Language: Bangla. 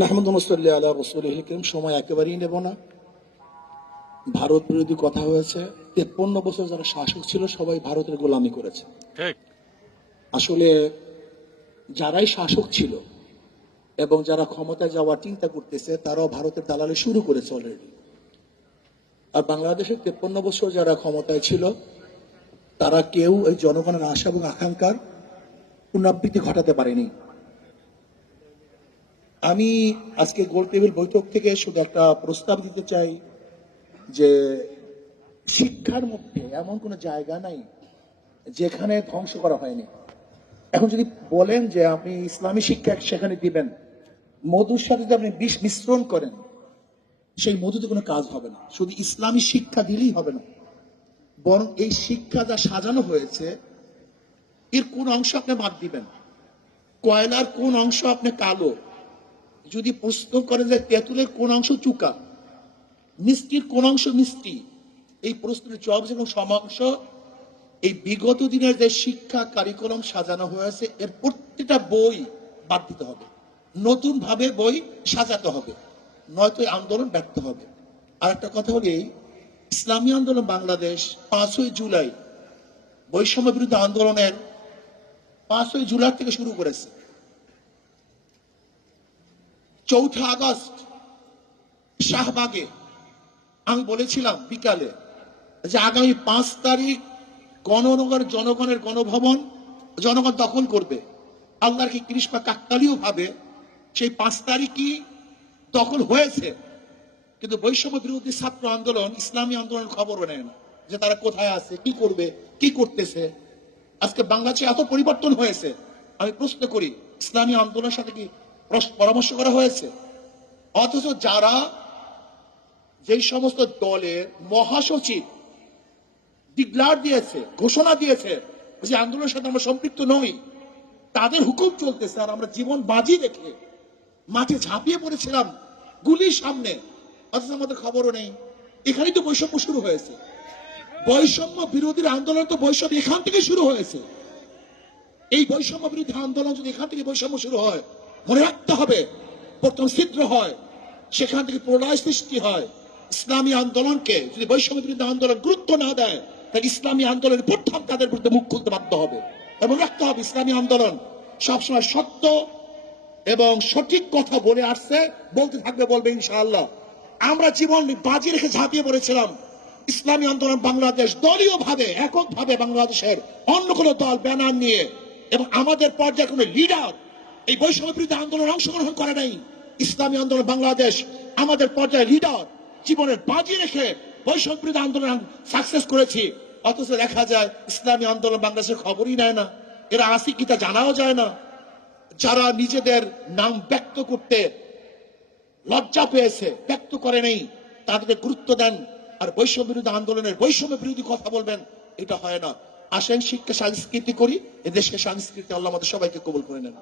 নাহমাদুল্লাহ আলা রাসূলিল কারীম। সময় একেবারেই নেব না। ভারত বিরোধী কথা হয়েছে। 53 বছর যারা শাসক ছিল সবাই ভারতের গোলামি করেছে। ঠিক। আসলে যারাই শাসক ছিল এবং যারা ক্ষমতায় যাওয়ার চিন্তা করতেছে তারাও ভারতের দালালি শুরু করেছে অলরেডি। আর বাংলাদেশের 53 বছর যারা ক্ষমতায় ছিল তারা কেউ এই জনগণের আশা এবং আকাঙ্ক্ষার পুনরাবৃত্তি ঘটাতে পারেনি। আমি আজকে গোল টেবিল বৈঠক থেকে শুধু একটা প্রস্তাব দিতে চাই যে শিক্ষার মধ্যে এমন কোনো জায়গা নাই যেখানে ধ্বংস করা হয়নি। এখন যদি বলেন যে আপনি ইসলামী শিক্ষা সেখানে দিবেন, মধুর সাথে যদি আপনি বিষ মিশ্রণ করেন সেই মধুতে কোনো কাজ হবে না। শুধু ইসলামী শিক্ষা দিলেই হবে না, বরং এই শিক্ষা যা সাজানো হয়েছে এর কোন অংশ আপনি বাদ দিবেন, কয়লার কোন অংশ আপনি কালো, যদি প্রশ্ন করেন যে তেঁতুলের কোন অংশ চুকা, মিষ্টির কোন অংশ মিষ্টি, এই প্রশ্নের জবাব এবং সমাংশ এই বিগত দিনের যে শিক্ষা কারিকুলাম সাজানো হয়েছে এর প্রত্যেকটা বই বাদ দিতে হবে, নতুন ভাবে বই সাজাতে হবে, নয়তো আন্দোলন ব্যর্থ হবে। আর একটা কথা হলো ইসলামী আন্দোলন বাংলাদেশ 5ই জুলাই বৈষম্য বিরুদ্ধে আন্দোলনের 5ই জুলাই থেকে শুরু করেছে। 4 আগস্ট শাহবাগে আমি বলেছিলাম বিকালে যে আগামী 5 তারিখ গণনগর জনগণের গণভবন জনগণ দখল করবে। আল্লাহর কি কৃষ্ণা কাকতালীয় ভাবে সেই 5 তারিখই দখল হয়েছে, কিন্তু বৈষম্য বিরোধী ছাত্র আন্দোলন ইসলামী আন্দোলনের খবরও নেয় না যে তারা কোথায় আছে, কি করবে, কি করতেছে। আজকে বাংলাদেশে এত পরিবর্তন হয়েছে, আমি প্রশ্ন করি ইসলামী আন্দোলনের সাথে কি পরামর্শ করা হয়েছে? অথচ যারা যেই সমস্ত দলের মহাসচিব ডিক্লার দিয়েছে, ঘোষণা দিয়েছে যে আন্দোলনের সাথে আমরা সম্পৃক্ত নই, তাদের হুকুম চলতেছে আর আমরা জীবন বাজি রেখে মাঠে ঝাঁপিয়ে পড়েছিলাম গুলির সামনে, অথচ আমাদের খবরও নেই। এখানেই তো বৈষম্য শুরু হয়েছে। বৈষম্য বিরোধীর আন্দোলন তো বৈষম্য এখান থেকে শুরু হয়েছে। এই বৈষম্য বিরোধী আন্দোলন যদি এখান থেকে বৈষম্য শুরু হয়, মনে রাখতে হবে প্রথম ছিদ্র হয়, সেখান থেকে প্রলয় সৃষ্টি হয়। ইসলামী আন্দোলনকে যদি বৈষম্য বিরোধী আন্দোলন গুরুত্ব না দেয় তাহলে ইসলামী আন্দোলনের প্রথম তাদের বিরুদ্ধে মুখ খুলতে বাধ্য হবে। এবং রাখতে হবে ইসলামী আন্দোলন সবসময় সত্য এবং সঠিক কথা বলে আসছে, বলতে থাকবে, বলবে ইনশাআল্লাহ। আমরা জীবন বাজি রেখে ঝাঁপিয়ে পড়েছিলাম। ইসলামী আন্দোলন বাংলাদেশ দলীয় ভাবে এককভাবে বাংলাদেশের অন্য কোনো দল ব্যানার নিয়ে এবং আমাদের পর্যায়ে কোনো লিডার এই বৈষম্য বিরোধী আন্দোলনে অংশগ্রহণ করে নাই। ইসলামী আন্দোলন বাংলাদেশ আমাদের পর্যায়ে লিডার জীবনের বাজি রেখে বৈষম্য বিরোধী আন্দোলন সাকসেস করেছি। অথচ দেখা যায় ইসলামী আন্দোলন বাংলাদেশের খবরই নেয় না, এরা আসি কি তা জানাও যায় না। যারা নিজেদের নাম ব্যক্ত করতে লজ্জা পেয়েছে, ব্যক্ত করে নেই, তাদেরকে গুরুত্ব দেন আর বৈষম্য বিরোধী আন্দোলনের বৈষম্য বিরোধী কথা বলবেন, এটা হয় না। আসেন শিক্ষা সংস্কৃতি করি, এদেশকে সংস্কৃতি আল্লাহ আমাদের সবাইকে কবুল করে নেন।